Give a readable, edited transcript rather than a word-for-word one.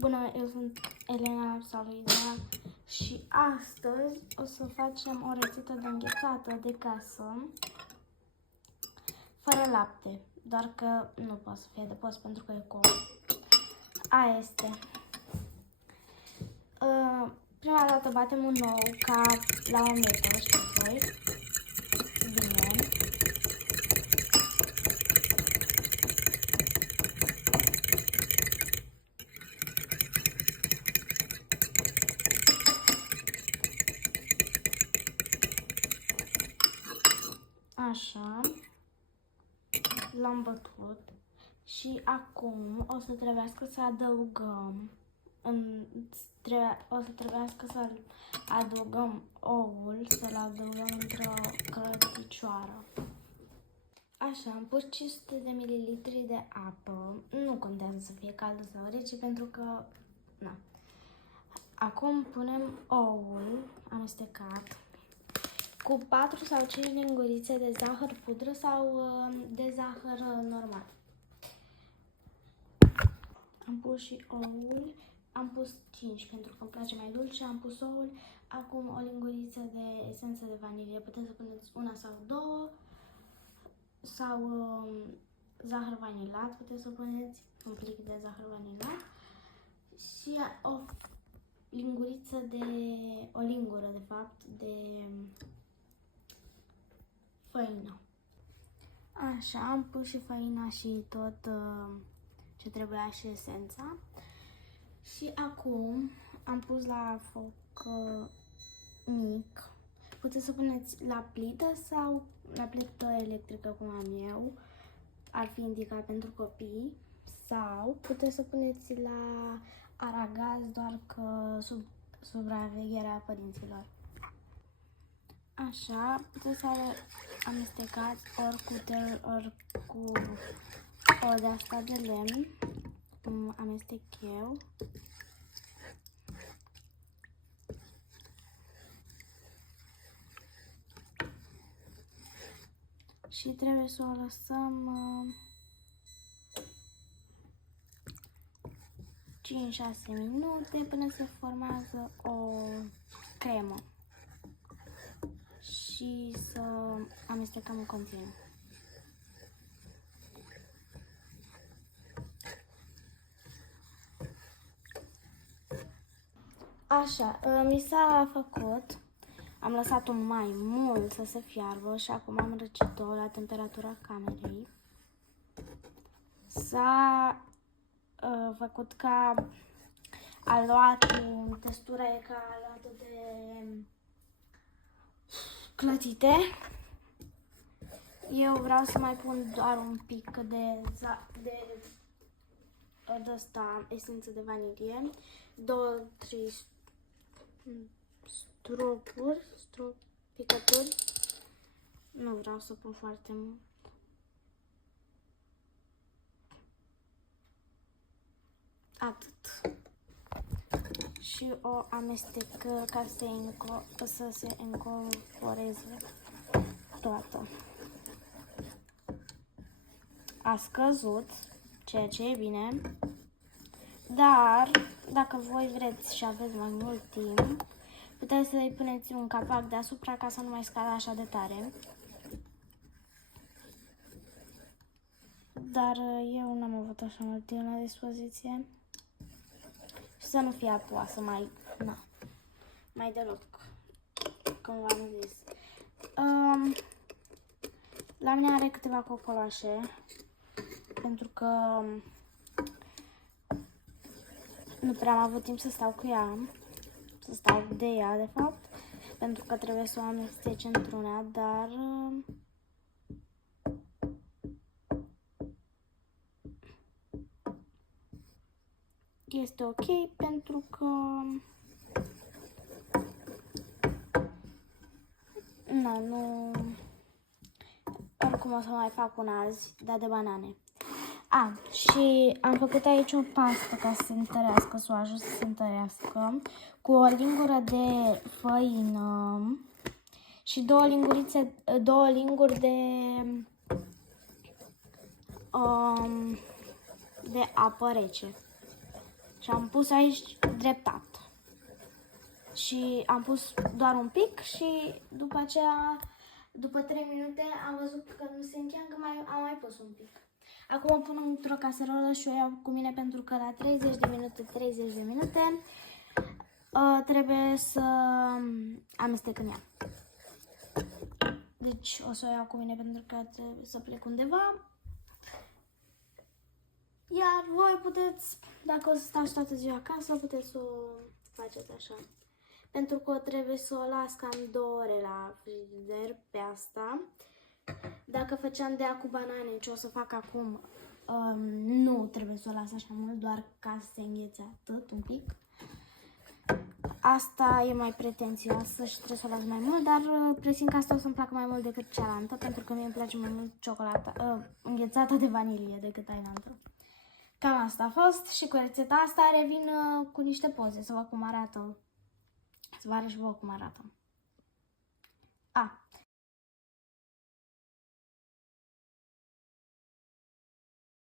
Bună, eu sunt Elena Salida și astăzi o să facem o rețetă de înghețată de casă fără lapte, doar că nu poate să fie de post pentru că e cu ou. Aia este. Prima dată batem un ou ca la omletă, știți voi. Bine. Așa, l-am bătut și acum o să trebuiască să adăugăm, oul, să-l adăugăm într-o cărucioară. Așa, am pus 500 de mililitri de apă, nu contează să fie caldă sau rece pentru că, na. Acum punem oul amestecat cu 4 sau 5 lingurițe de zahăr pudră sau de zahăr normal. Am pus și oul, am pus 5 pentru că îmi place mai dulce, am pus oul, acum o linguriță de esență de vanilie, puteți să puneți una sau două, sau zahăr vanilat, puteți să puneți un plic de zahăr vanilat și o lingură de fapt de făină. Așa, am pus și făina și tot ce trebuia și esența. Și acum am pus la foc mic. Puteți să puneți la plită sau la plită electrică, cum am eu. Ar fi indicat pentru copii. Sau puteți să puneți la aragaz, doar că sub supravegherea părinților. Așa, puteți să amestecați ori cu o de asta de lemn, cum amestec eu. Și trebuie să o lăsăm 5-6 minute până se formează o cremă și să amestecăm în continuu. Așa, mi s-a făcut, am lăsat-o mai mult să se fiarbă și acum am răcit-o la temperatura camerei. S-a făcut ca textura e ca aluată de clătite. Eu vreau să mai pun doar un pic de asta, esență de vanilie, 2-3 picături. Nu vreau să pun foarte mult. Atât. Și o amestec ca să se încorporeze toată. A scăzut, ceea ce e bine, dar dacă voi vreți și aveți mai mult timp, puteți să-i puneți un capac deasupra ca să nu mai scadă așa de tare. Dar eu n-am avut așa mult timp la dispoziție. Și să nu fie apoasă mai deloc, cum v-am zis. La mine are câteva cocoloașe, pentru că nu prea am avut timp să stau cu ea, să stau de ea, de fapt, pentru că trebuie să o amestece într-una, dar este ok pentru că nu oricum o să mai fac una azi, dar de banane. Și am făcut aici o pastă ca să se întărească, să o ajut să se întărească, cu o lingură de făină și două linguri de apă rece. Și Și am pus aici dreptat. Și am pus doar un pic și după aceea, după 3 minute, am văzut că nu se încheagă, am mai pus un pic. Acum o pun într-o caserolă și o iau cu mine pentru că la 30 de minute trebuie să amestec în ea. Deci o să o iau cu mine pentru că trebuie să plec undeva. Iar voi puteți, dacă o să stați toată ziua acasă, puteți să o faceți așa. Pentru că trebuie să o las cam 2 ore la frigider pe asta. Dacă făceam de ea cu banane, ce o să fac acum, nu trebuie să o las așa mult, doar ca să se înghețe atât, un pic. Asta e mai pretențioasă și trebuie să o las mai mult, dar presimt că asta o să-mi placă mai mult decât cealaltă, pentru că mie îmi place mai mult ciocolata, înghețată de vanilie decât ailaltă. Cam asta a fost și cu rețeta asta revin cu niște poze să văd cum arată. Să vă arăt și vouă cum arată.